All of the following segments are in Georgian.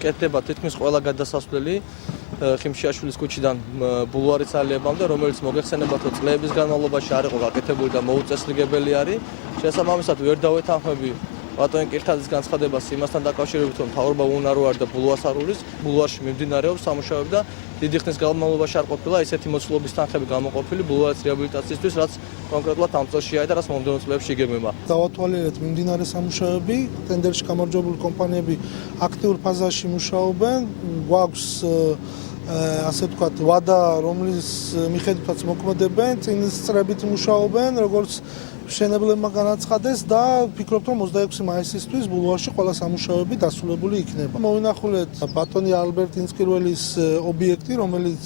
კეთდება თითქმის ყველა გადასასვლელი ხიმშიაშვილის ქუჩიდან ბულვარის ალიებამდე, რომელიც მოგეხსენებათ, რომ წლების განმავლობაში არ იყო გაკეთებული და მოუწესრიგებელი არის. შესაბამისად, ვერ დავეთანხმები ბატონ კირთაძის განცხადებას იმასთან დაკავშირებით, რომ მთავრობა უნარო არის და ბულვარს არ უვლის. ბულვარში მიმდინარეობს სამუშაოები და დიდი ხნის განმავლობაში არ ყოფილა ესეთი მოცულობის თანხები გამოყოფილი ბულვარის რეაბილიტაციისთვის, რაც კონკრეტულად ამ წელში არის და რაც მომდევნო წლებში იგეგმება. დავათვალიერეთ მიმდინარე სამუშაოები, ტენდერში გამარჯვებული კომპანიები აქტიურ ფაზაში მუშაობენ, გვაქვს ასე ვთქვათ, ვადა, რომლის მიხედვითაც მოქმედებენ, წინსწრებით მუშაობენ, როგორც მშენებლებმა განაცხადეს და ვფიქრობთ, რომ 26 მაისისთვის ბულვარში ყველა სამუშაოები დასრულებული იქნება. მოვინახულეთ ბატონი ალბერტ ინსკირველის ობიექტი, რომელიც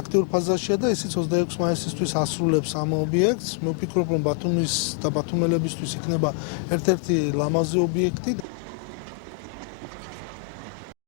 აქტიურ ფაზაშია და ისიც 26 მაისისთვის ასრულებს ამ ობიექტს. მე ვფიქრობ, რომ ბათუმის და ბათუმელებისთვის იქნება ერთ-ერთი ლამაზი ობიექტი.